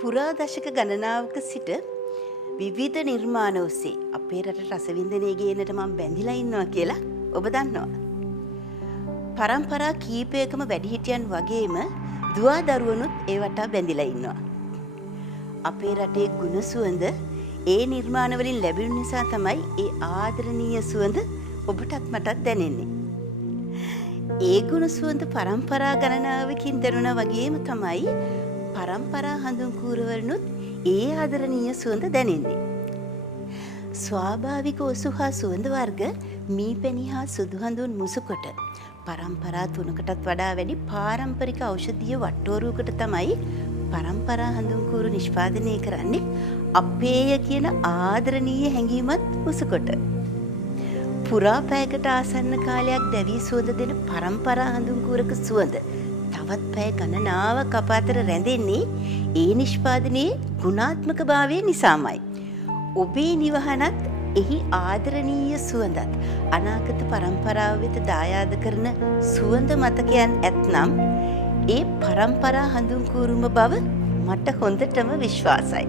පුරා දශක ගණනාවක සිට විවිධ නිර්මාණ ඔස්සේ අපේ රට රසවින්දනය ගේනට මම බැඳිලා ඉන්නවා කියලා ඔබ දන්නවා. පරම්පරා කීපයකම වැඩිහිටියන් වගේම දුවා දරුවනුත් ඒ වටා බැඳිලා ඉන්නවා. අපේ රටේ ගුණ සුවඳ ඒ නිර්මාණ වලින් ලැබෙන නිසා තමයි ඒ ආදරණීය සුවඳ ඔබටත් මටත් දැනෙන්නේ. ඒ ගුණ සුවඳ පරම්පරා ගණනාවකින් දැනුණා වගේම තමයි පරම්පරා හඳුන් කූරවලුත් ඒ ආදරණීය සුවඳ දැනෙන්නේ. ස්වාභාවික ඔසු හා සුවඳ වර්ග මීපැණි හා සුදු හඳුන් මුසුකොට පරම්පරා 3කටත් වඩා වැඩි පාරම්පරික ඖෂධීය වට්ටෝරුවකට තමයි පරම්පරා හඳුන් කූරු නිෂ්පාදනය කරන්නේ අපේය කියන ආදරණීය හැඟීමත් මුසුකොට. පුරා පැයකට ආසන්න කාලයක් දැවී සුවඳ දෙන පරම්පරා හඳුන් කූරක සුවඳ තවත් පැය ගණනාවක් අප අතර රැඳෙන්නේ ඒ නිෂ්පාදනයේ ගුණාත්මක භාවය නිසාමයි. ඔබේ නිවහනත් එහි ආදරණීය සුවඳත් අනාගත පරම්පරාව වෙත දායාද කරන සුවඳ මතකයන් ඇත්නම් ඒ පරම්පරා හඳුන් කූරුම බව මට හොඳටම විශ්වාසයි.